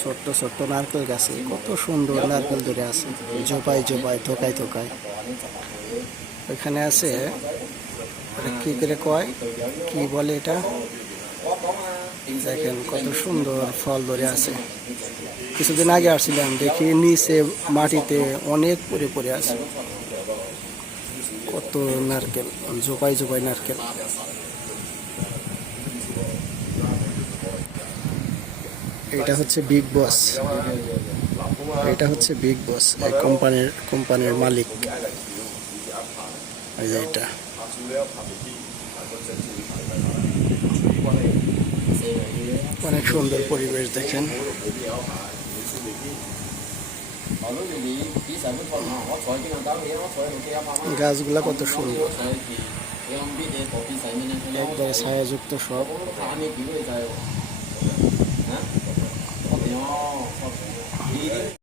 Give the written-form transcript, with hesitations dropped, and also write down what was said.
ছোট্ট ছোট্ট নারকেল গাছে কত সুন্দর নারকেল ধরে আছে, জোপায় জোপায় থোকায় থোকায়। এখানে আছে কি করে কয়, কি বলে এটা, দেখেন কত সুন্দর ফল ধরে আছে। কিছুদিন আগে আসছিলাম, দেখি নিচে মাটিতে অনেক পড়ে পড়ে আছে, কত নারকেল, জোপায় জোপায় নারকেল। এটা হচ্ছে বিগ বস, এটা হচ্ছে বিগ বস, এই কোম্পানির মালিক। এই যে এটা অনেক সুন্দর পরিবেশ, দেখেন গাছগুলা কত সুন্দর, একবারে ছায়াযুক্ত সব।